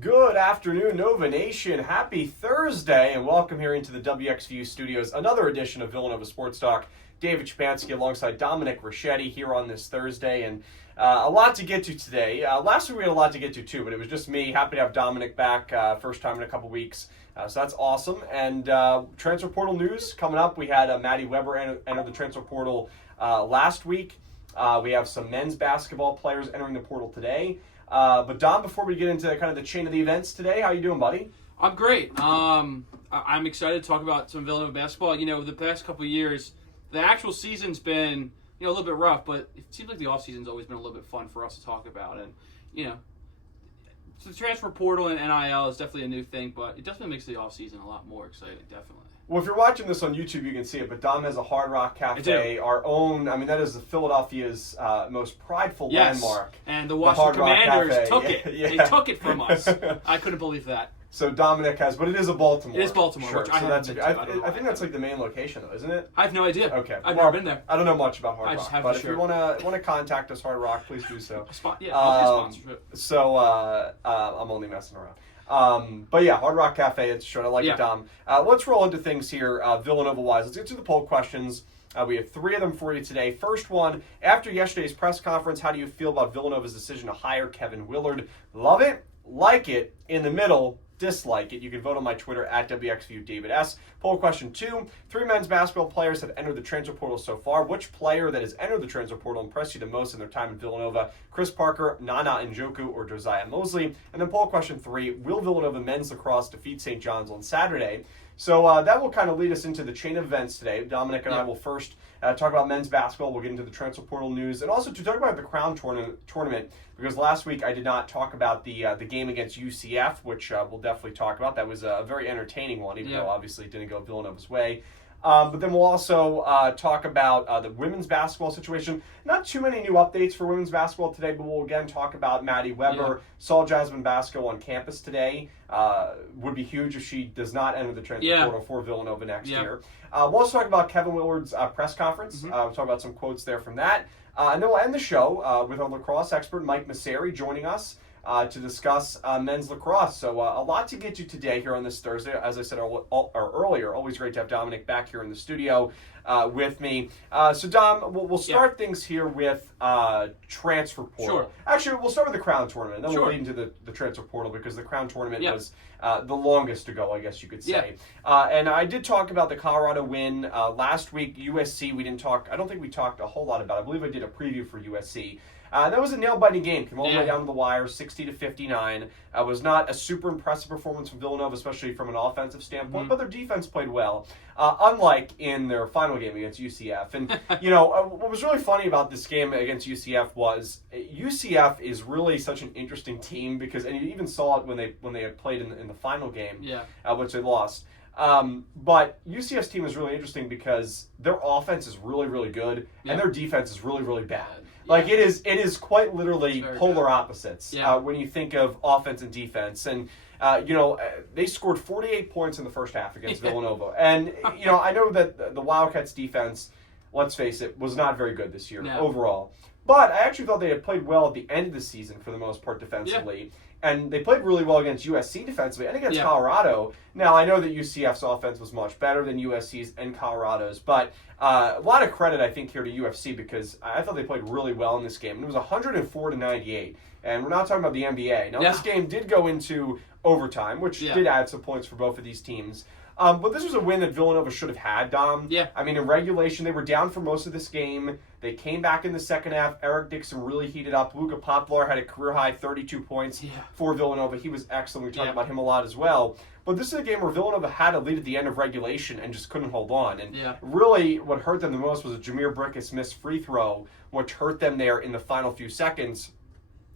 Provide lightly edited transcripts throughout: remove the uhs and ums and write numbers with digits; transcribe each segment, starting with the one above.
Good afternoon, Nova Nation. Happy Thursday, and welcome here into the WXVU studios. Another edition of Villanova Sports Talk. David Szczepanski alongside Dominic Richetti here on this Thursday, and a lot to get to today. Last week we had a lot to get to too, but it was just me. Happy to have Dominic back, first time in a couple weeks, so that's awesome. And transfer portal news coming up. We had Maddie Weber enter the transfer portal last week. We have some men's basketball players entering the portal today. But Dom, before we get into kind of the chain of the events today, how you doing, buddy? I'm great. I'm excited to talk about some Villanova basketball. You know, the past couple of years, the actual season's been, a little bit rough, but it seems like the off-season's always been a little bit fun for us to talk about. And, so the transfer portal and NIL is definitely a new thing, but it definitely makes the off-season a lot more exciting, definitely. Well, if you're watching this on YouTube, you can see it, but Dom has a Hard Rock Cafe, our own, that is the Philadelphia's most prideful landmark. And the Washington Commanders took it. Yeah. They took it from us. I couldn't believe that. So Dominic has, but it is a Baltimore. It is Baltimore, sure. which I haven't been to. I think that's like the main location, though, isn't it? I have no idea. Okay. I've never been there. I don't know much about Hard I Rock, just have but the if shirt. you want to contact us, Hard Rock, please do so. I'll get sponsorship. So I'm only messing around. But yeah, Hard Rock Cafe, it's short. I like it, Dom. Let's roll into things here, Villanova-wise. Let's get to the poll questions. We have 3 of them for you today. First one, after yesterday's press conference, how do you feel about Villanova's decision to hire Kevin Willard? Love it, like it, in the middle, dislike it. You can vote on my Twitter at WXVUDavidS. Poll question 2, 3 men's basketball players have entered the transfer portal so far. Which player that has entered the transfer portal impressed you the most in their time in Villanova? Chris Parker, Nana Njoku, or Josiah Mosley? And then poll question 3, will Villanova men's lacrosse defeat St. John's on Saturday? So that will kind of lead us into the chain of events today. Dominic and I will first talk about men's basketball. We'll get into the transfer portal news, and also to talk about the Crown tournament, because last week I did not talk about the game against UCF, which we'll definitely talk about. That was a very entertaining one, even though obviously it didn't go Villanova's way. But then we'll also talk about the women's basketball situation. Not too many new updates for women's basketball today, but we'll again talk about Maddie Weber. Saw Jasmine Basco on campus today. Would be huge if she does not enter the transfer portal for Villanova next year. We'll also talk about Kevin Willard's press conference. We'll talk about some quotes there from that. And then we'll end the show with our lacrosse expert, Mike Masseri, joining us to discuss men's lacrosse. So a lot to get to today here on this Thursday. As I said earlier, always great to have Dominic back here in the studio with me. So Dom, we'll start things here with transfer portal. Sure. Actually, we'll start with the Crown tournament, and then we'll lead into the transfer portal, because the Crown tournament was the longest to go, I guess you could say. And I did talk about the Colorado win last week. USC, I don't think we talked a whole lot about it. I believe I did a preview for USC. That was a nail-biting game. Came all the way down to the wire, 60-59. Was not a super impressive performance from Villanova, especially from an offensive standpoint, but their defense played well, unlike in their final game against UCF. And, what was really funny about this game against UCF was UCF is really such an interesting team, because, and you even saw it when they had played in the final game, which they lost. But UCF's team is really interesting because their offense is really, really good, and their defense is really, really bad. Like, it is quite literally polar opposites when you think of offense and defense. And, they scored 48 points in the first half against Villanova. And, I know that the Wildcats defense, let's face it, was not very good this year overall. But I actually thought they had played well at the end of the season for the most part defensively. And they played really well against USC defensively and against Colorado. Now, I know that UCF's offense was much better than USC's and Colorado's, but a lot of credit, I think, here to UFC, because I thought they played really well in this game. And it was 104-98, and we're not talking about the NBA. Now, this game did go into overtime, which did add some points for both of these teams. But this was a win that Villanova should have had, Dom. In regulation, they were down for most of this game. They came back in the second half. Eric Dixon really heated up. Luka Poplar had a career-high 32 points for Villanova. He was excellent. We talked about him a lot as well. But this is a game where Villanova had a lead at the end of regulation and just couldn't hold on. And really what hurt them the most was a Jameer Brickus missed free throw, which hurt them there in the final few seconds.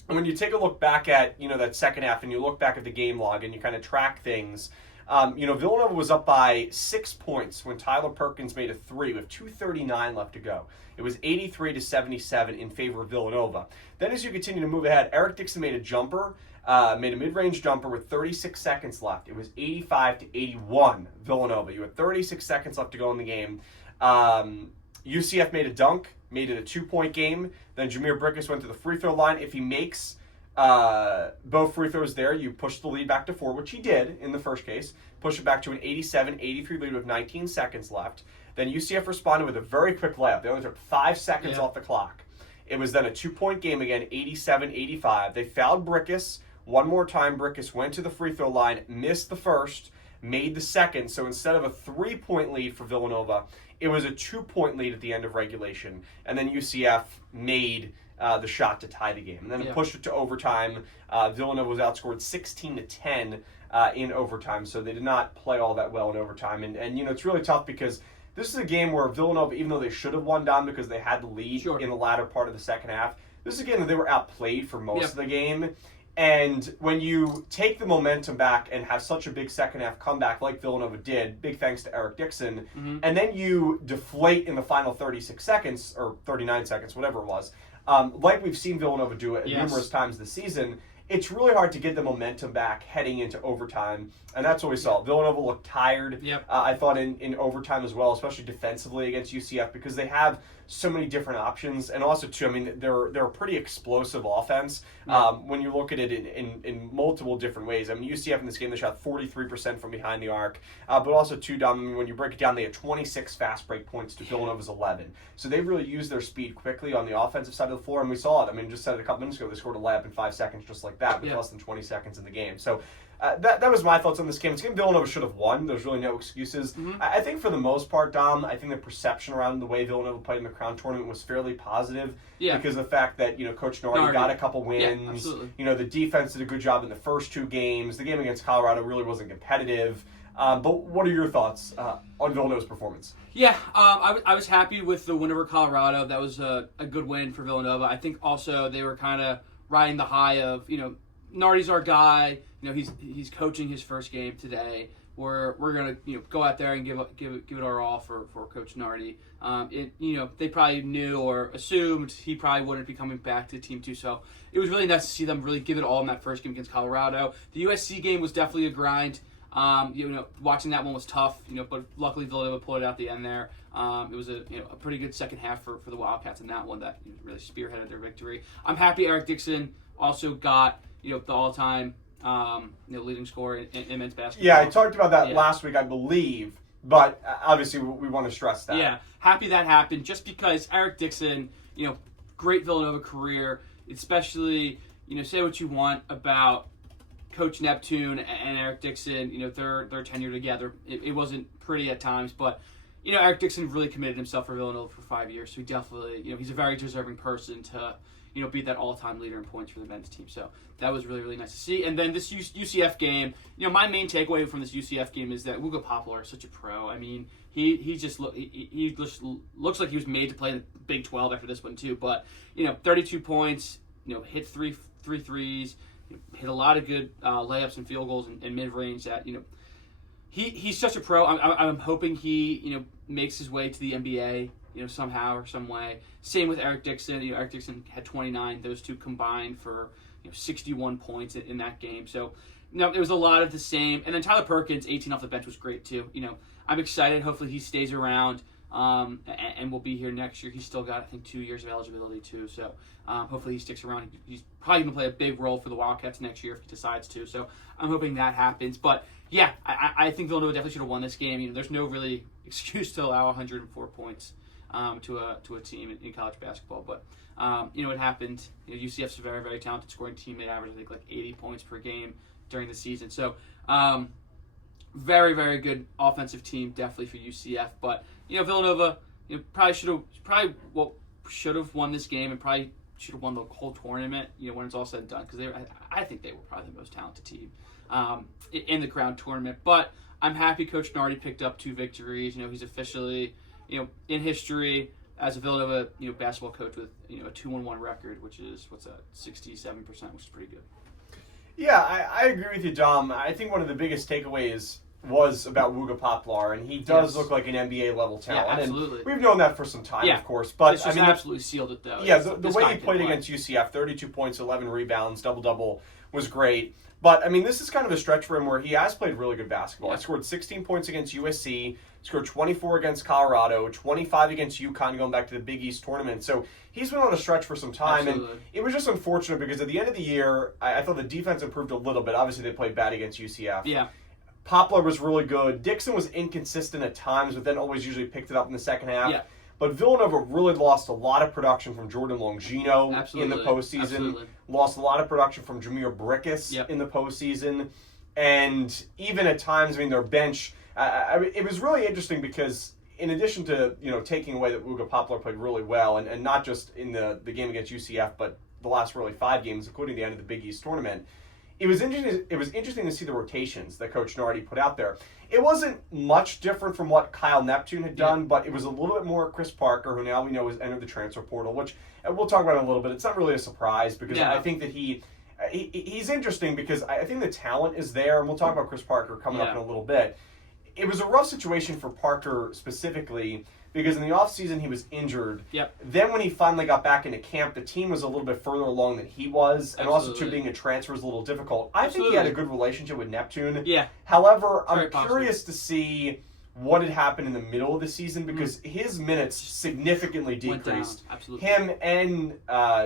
And when you take a look back at, that second half, and you look back at the game log and you kind of track things, Villanova was up by 6 points when Tyler Perkins made a 3 with 2:39 left to go. It was 83-77 in favor of Villanova. Then as you continue to move ahead, Eric Dixon made a jumper, made a mid-range jumper with 36 seconds left. It was 85-81 Villanova. You had 36 seconds left to go in the game. UCF made a dunk, made it a 2-point game. Then Jameer Brickus went to the free throw line. If he makes both free throws there. You push the lead back to 4, which he did in the first case. Push it back to an 87-83 lead with 19 seconds left. Then UCF responded with a very quick layup. They only took 5 seconds off the clock. It was then a 2-point game again, 87-85. They fouled Brickus. One more time, Brickus went to the free throw line, missed the first, made the second. So instead of a 3-point lead for Villanova, it was a 2-point lead at the end of regulation. And then UCF made the shot to tie the game. And then it pushed it to overtime. Villanova was outscored 16-10 in overtime, so they did not play all that well in overtime. And it's really tough because this is a game where Villanova, even though they should have won down because they had the lead in the latter part of the second half, this is a game that they were outplayed for most of the game. And when you take the momentum back and have such a big second half comeback like Villanova did, big thanks to Eric Dixon, and then you deflate in the final 36 seconds, or 39 seconds, whatever it was, like we've seen Villanova do it numerous times this season, it's really hard to get the momentum back heading into overtime, and that's what we saw. Villanova looked tired, I thought, in overtime as well, especially defensively against UCF, because they have so many different options, and also, too, I mean, they're a pretty explosive offense when you look at it in multiple different ways. I mean, UCF in this game, they shot 43% from behind the arc, but also, too, Dom, when you break it down, they had 26 fast break points to Villanova's 11. So they really used their speed quickly on the offensive side of the floor, and we saw it. I mean, just said it a couple minutes ago, they scored a layup in 5 seconds just like that with less than 20 seconds in the game. So that was my thoughts on this game. It's a game Villanova should have won. There's really no excuses. I think for the most part, Dom, I think the perception around the way Villanova played in the Crown Tournament was fairly positive because of the fact that, Coach Nardi got a couple wins. The defense did a good job in the first 2 games. The game against Colorado really wasn't competitive. But what are your thoughts on Villanova's performance? Yeah, I was happy with the win over Colorado. That was a good win for Villanova. I think also they were kind of riding the high of, Nardi's our guy. He's coaching his first game today. We're gonna go out there and give it our all for Coach Nardi. They probably knew or assumed he probably wouldn't be coming back to the team too. So it was really nice to see them really give it all in that first game against Colorado. The USC game was definitely a grind. Watching that one was tough. But luckily Villanova pulled it out the end there. It was a pretty good second half for the Wildcats in that one that really spearheaded their victory. I'm happy Eric Dixon also got the all-time leading scorer in men's basketball. Yeah, I talked about that last week, I believe, but obviously we want to stress that. Yeah, happy that happened just because Eric Dixon, great Villanova career, especially, say what you want about Coach Neptune and Eric Dixon, their tenure together. It wasn't pretty at times, but, Eric Dixon really committed himself for Villanova for 5 years, so he definitely, he's a very deserving person to be that all-time leader in points for the men's team. So that was really, really nice to see. And then this UCF game, my main takeaway from this UCF game is that Luka Poplar is such a pro. I mean, he just looks like he was made to play the Big 12 after this one too. But 32 points, hit three threes, hit a lot of good layups and field goals and mid-range. That he's such a pro. I'm hoping he makes his way to the NBA. Somehow or some way. Same with Eric Dixon. Eric Dixon had 29. Those two combined for 61 points in that game. So, it was a lot of the same. And then Tyler Perkins, 18 off the bench, was great too. I'm excited. Hopefully he stays around and will be here next year. He's still got, I think, 2 years of eligibility too. So, hopefully he sticks around. He's probably going to play a big role for the Wildcats next year if he decides to. So, I'm hoping that happens. But, yeah, I think Villanova definitely should have won this game. There's no really excuse to allow 104 points. To a team in college basketball, but it happened. UCF's a very, very talented scoring team. They average, I think, like 80 points per game during the season. So, very, very good offensive team, definitely for UCF. But Villanova, probably should have won this game and probably should have won the whole tournament. When it's all said and done, because I think they were probably the most talented team in the Crown Tournament. But I'm happy Coach Nardi picked up 2 victories. He's officially in history as a Villanova, basketball coach with, a 2-1 record, which is, 67%, which is pretty good. Yeah, I agree with you, Dom. I think one of the biggest takeaways was about Wooga Poplar, and he does look like an NBA level talent. Yeah, absolutely. And we've known that for some time, of course. But this just absolutely sealed it, though. Yeah, the way he played against UCF, 32 points, 11 rebounds, double-double, was great. But, I mean, this is kind of a stretch for him where he has played really good basketball. He scored 16 points against USC, scored 24 against Colorado, 25 against UConn going back to the Big East tournament. So he's been on a stretch for some time. Absolutely. And it was just unfortunate because at the end of the year, I thought the defense improved a little bit. Obviously, they played bad against UCF. Yeah. Poplar was really good. Dixon was inconsistent at times, but then always usually picked it up in the second half. Yeah. But Villanova really lost a lot of production from Jordan Longino in the postseason. Absolutely. Lost a lot of production from Jameer Brickus in the postseason. And even at times, I mean, their bench, it was really interesting because in addition to, taking away that Wooga Poplar played really well, and not just in the game against UCF, but the last really 5 games, including the end of the Big East tournament, it was interesting to see the rotations that Coach Nardi put out there. It wasn't much different from what Kyle Neptune had done, but it was a little bit more Chris Parker, who now we know has entered the transfer portal, which we'll talk about in a little bit. It's not really a surprise because I think that he's interesting because I think the talent is there, and we'll talk about Chris Parker coming up in a little bit. It was a rough situation for Parker specifically because in the offseason he was injured. Yep. Then when he finally got back into camp, the team was a little bit further along than he was, and also too being a transfer is a little difficult. I think he had a good relationship with Neptune. Yeah. However, I'm curious to see what had happened in the middle of the season because his minutes significantly decreased. Absolutely. Him and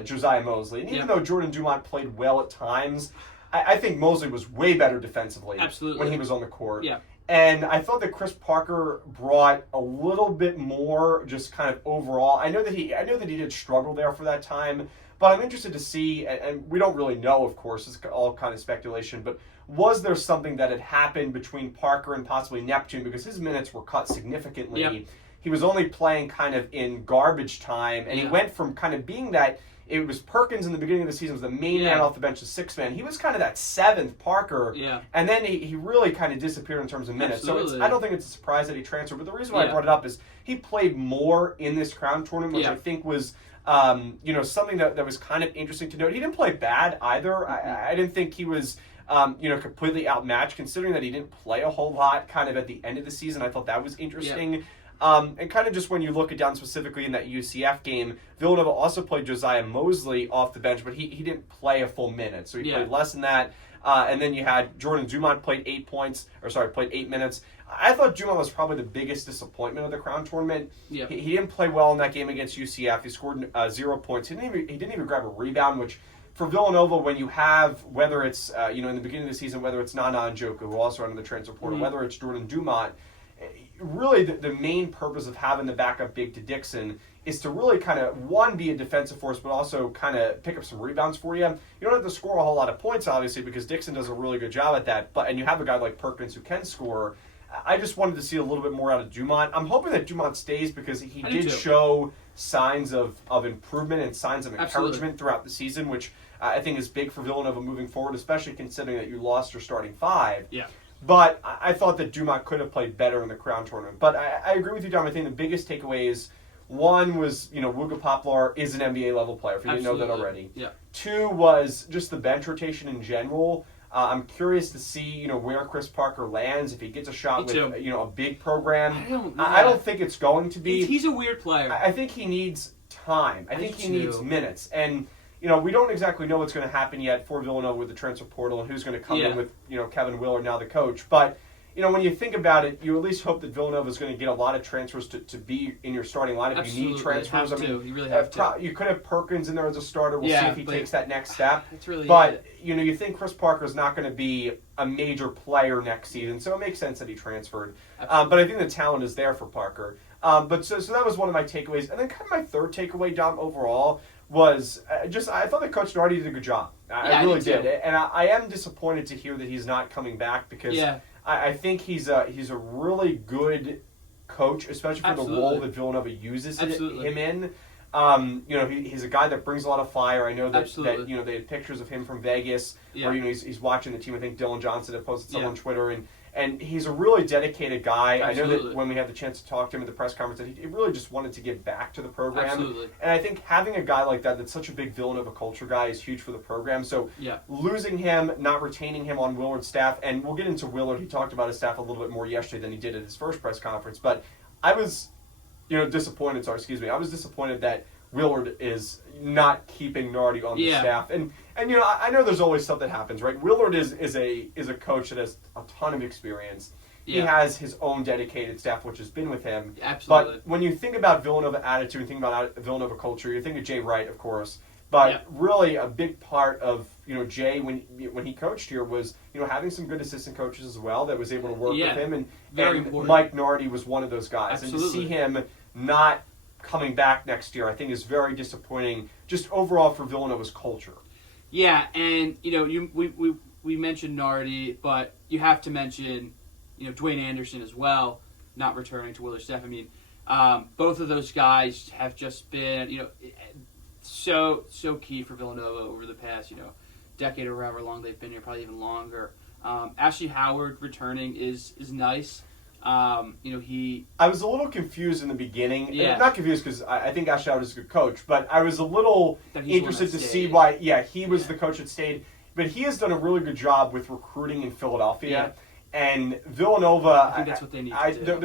Josiah Mosley. And even though Jordan Dumont played well at times, I think Mosley was way better defensively when he was on the court. Yeah. And I thought that Chris Parker brought a little bit more just kind of overall. I know that he did struggle there for that time, but I'm interested to see, and we don't really know, of course, it's all kind of speculation, but was there something that had happened between Parker and possibly Neptune because his minutes were cut significantly? Yep. He was only playing kind of in garbage time, and he went from kind of being that it was Perkins in the beginning of the season was the main man off the bench, the sixth man. He was kind of that seventh Parker, and then he really kind of disappeared in terms of minutes. Absolutely. So I don't think it's a surprise that he transferred. But the reason why I brought it up is he played more in this Crown tournament, which I think was something that was kind of interesting to note. He didn't play bad either. I didn't think he was completely outmatched, considering that he didn't play a whole lot kind of at the end of the season. I thought that was interesting. Yeah. And kind of just when you look it down specifically in that UCF game, Villanova also played Josiah Mosley off the bench, but he didn't play a full minute, so he played less than that. And then you had Jordan Dumont played 8 minutes. I thought Dumont was probably the biggest disappointment of the Crown tournament. Yeah. He didn't play well in that game against UCF. He scored 0 points. He didn't even grab a rebound, which for Villanova, when you have, whether it's in the beginning of the season, whether it's Nana Njoku, who also under the transfer portal, whether it's Jordan Dumont, really the main purpose of having the backup big to Dixon is to really kind of, one, be a defensive force, but also kind of pick up some rebounds for you. You don't have to score a whole lot of points, obviously, because Dixon does a really good job at that, and you have a guy like Perkins who can score. I just wanted to see a little bit more out of Dumont. I'm hoping that Dumont stays because he did show signs of improvement and signs of encouragement throughout the season, which I think is big for Villanova moving forward, especially considering that you lost your starting 5. Yeah. But I thought that Dumont could have played better in the Crown tournament. But I agree with you, Dom. I think the biggest takeaways, one was, Wooga Poplar is an NBA level player, if you didn't know that already. Yeah. 2 was just the bench rotation in general. I'm curious to see, where Chris Parker lands, if he gets a shot with, a big program. I don't think it's going to be. He's a weird player. I think he needs time. I think he needs minutes. And, we don't exactly know what's going to happen yet for Villanova with the transfer portal and who's going to come in with, Kevin Willard, now the coach. But, when you think about it, you at least hope that Villanova is going to get a lot of transfers to be in your starting lineup. Absolutely. You need transfers. You really have to. You could have Perkins in there as a starter. We'll see if he takes that next step. It's really you think Chris Parker is not going to be a major player next season, so it makes sense that he transferred. But I think the talent is there for Parker. But so that was one of my takeaways. And then kind of my third takeaway, Dom, overall, was I thought that Coach Nardi did a good job. I really did. And I am disappointed to hear that he's not coming back because I think he's a really good coach, especially for the role that Villanova uses him in. He's a guy that brings a lot of fire. I know that they had pictures of him from Vegas where he's watching the team. I think Dylan Johnson had posted some on Twitter, And he's a really dedicated guy. Absolutely. I know that when we had the chance to talk to him at the press conference, that he really just wanted to give back to the program. Absolutely. And I think having a guy like that, that's such a big Villanova culture guy, is huge for the program. So losing him, not retaining him on Willard's staff, and we'll get into Willard. He talked about his staff a little bit more yesterday than he did at his first press conference. But I was, disappointed. Sorry, excuse me. I was disappointed that Willard is not keeping Nardi on the staff. And I know there's always stuff that happens, right? Willard is a coach that has a ton of experience. He has his own dedicated staff, which has been with him. Absolutely. But when you think about Villanova attitude and think about Villanova culture, you think of Jay Wright, of course. But really, a big part of Jay when he coached here was having some good assistant coaches as well that was able to work with him. And Mike Nardi was one of those guys. Absolutely. And to see him not coming back next year, I think is very disappointing, just overall for Villanova's culture. Yeah, and we mentioned Nardi, but you have to mention Dwayne Anderson as well, not returning to Willard's staff. I mean, both of those guys have just been so key for Villanova over the past decade or however long they've been here, probably even longer. Ashley Howard returning is nice. I was a little confused in the beginning. Yeah. Not confused because I think Ashley Howard is a good coach, but I was a little interested to see why. Yeah, he was the coach that stayed, but he has done a really good job with recruiting in Philadelphia. And Villanova, I think that's what they need to do.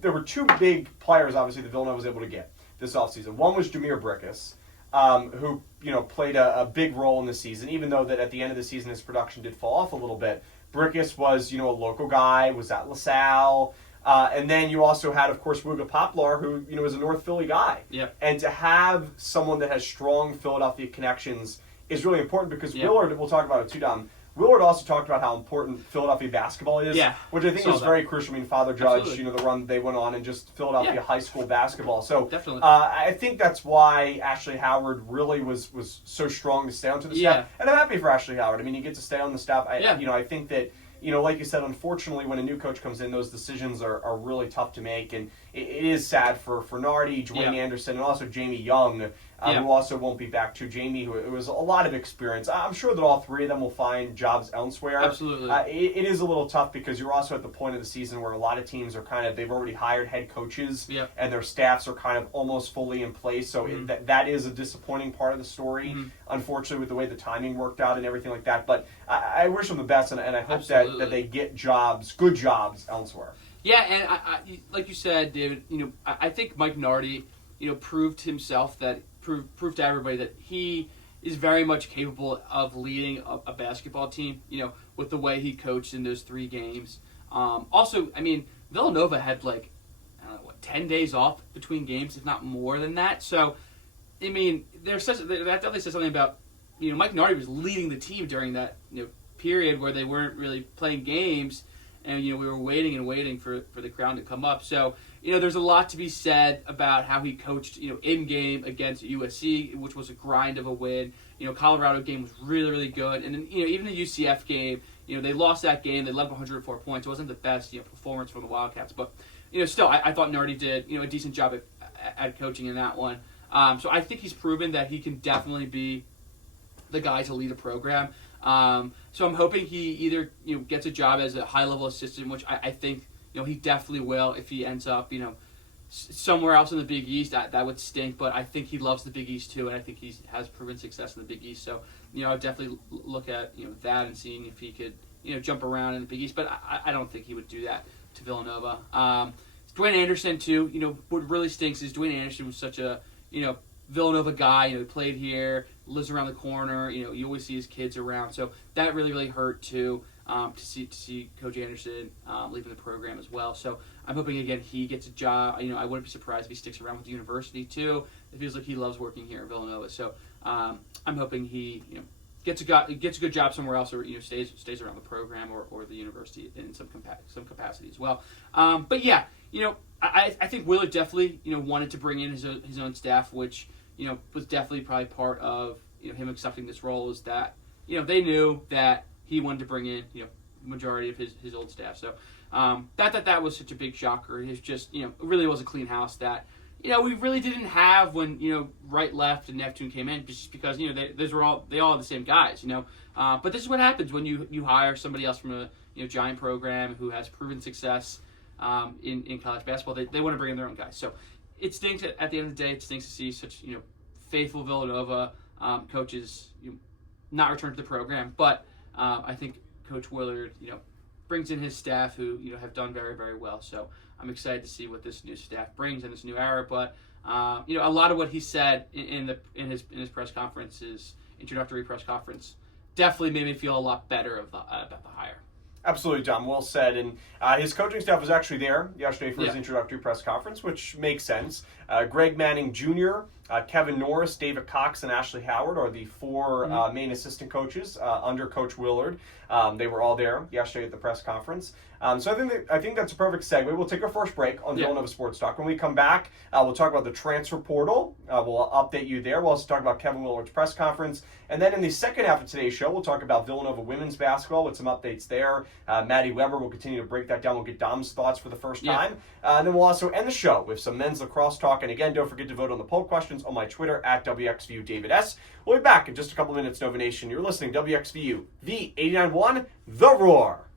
There were two big players, obviously, that Villanova was able to get this offseason. One was Jameer Brickus, who played a big role in the season, even though that at the end of the season his production did fall off a little bit. Brickus was, a local guy, was at LaSalle. And then you also had, of course, Wooga Poplar, who, is a North Philly guy. Yep. And to have someone that has strong Philadelphia connections is really important because Willard, we'll talk about it too, Dom. Willard also talked about how important Philadelphia basketball is, which I think is very crucial. I mean, Father Judge, the run they went on, and just Philadelphia high school basketball. So definitely, I think that's why Ashley Howard really was so strong to stay onto the staff. And I'm happy for Ashley Howard. I mean, he gets to stay on the staff. I think that, like you said, unfortunately, when a new coach comes in, those decisions are really tough to make, and it is sad for Nardi, Dwayne Anderson, and also Jamie Young, who also won't be back too. Jamie, who it was a lot of experience. I'm sure that all three of them will find jobs elsewhere. Absolutely. It is a little tough because you're also at the point of the season where a lot of teams are they've already hired head coaches, and their staffs are kind of almost fully in place. So that is a disappointing part of the story, unfortunately, with the way the timing worked out and everything like that. But I wish them the best, and I hope that they get good jobs elsewhere. Yeah, and I like you said, David, I think Mike Nardi, proved to everybody that he is very much capable of leading a basketball team, with the way he coached in those 3 games. Also, I mean, Villanova had 10 days off between games, if not more than that. So, I mean, that definitely says something about, Mike Nardi was leading the team during that, period where they weren't really playing games. And, we were waiting and waiting for the crown to come up. So, there's a lot to be said about how he coached, in-game against USC, which was a grind of a win. Colorado game was really, really good. And then, even the UCF game, they lost that game. They led 104 points. It wasn't the best, performance from the Wildcats. But, still, I thought Nardi did, a decent job at coaching in that one. So I think he's proven that he can definitely be the guy to lead a program. So I'm hoping he either gets a job as a high-level assistant, which I think he definitely will if he ends up somewhere else in the Big East. That would stink, but I think he loves the Big East too, and I think he has proven success in the Big East. So I would definitely look at that and seeing if he could jump around in the Big East, but I don't think he would do that to Villanova. Dwayne Anderson too. What really stinks is Dwayne Anderson was such a Villanova guy. He played here, lives around the corner. You always see his kids around, so that really, really hurt too. To see Coach Anderson leaving the program as well. So I'm hoping again he gets a job. I wouldn't be surprised if he sticks around with the university too. It feels like he loves working here at Villanova. So I'm hoping he gets a good job somewhere else, or stays around the program or the university in some capacity as well. But yeah, I think Willard definitely wanted to bring in his own staff, which was definitely probably part of him accepting this role, is that they knew that he wanted to bring in majority of his old staff. So that was such a big shocker. It's just it really was a clean house that we really didn't have when, Wright left and Neptune came in, just because, they all had the same guys, But this is what happens when you hire somebody else from a, giant program who has proven success in college basketball. They want to bring in their own guys. So it stinks at the end of the day. It stinks to see such, faithful Villanova coaches not return to the program. But I think Coach Willard, brings in his staff who, have done very, very well. So I'm excited to see what this new staff brings in this new era. But a lot of what he said in his press conference, his introductory press conference, definitely made me feel a lot better about the hire. Absolutely, John. Well said. And his coaching staff was actually there yesterday for his introductory press conference, which makes sense. Greg Manning Jr., Kevin Norris, David Cox, and Ashley Howard are the four main assistant coaches under Coach Willard. They were all there yesterday at the press conference. So I think that's a perfect segue. We'll take our first break on Villanova Sports Talk. When we come back, we'll talk about the transfer portal. We'll update you there. We'll also talk about Kevin Willard's press conference. And then in the second half of today's show, we'll talk about Villanova women's basketball with some updates there. Maddie Weber will continue to break that down. We'll get Dom's thoughts for the first time. And then we'll also end the show with some men's lacrosse talk. And again, don't forget to vote on the poll questions on my Twitter at WXVU David S. We'll be back in just a couple minutes, Nova Nation. You're listening to WXVU, the 89.1, The Roar.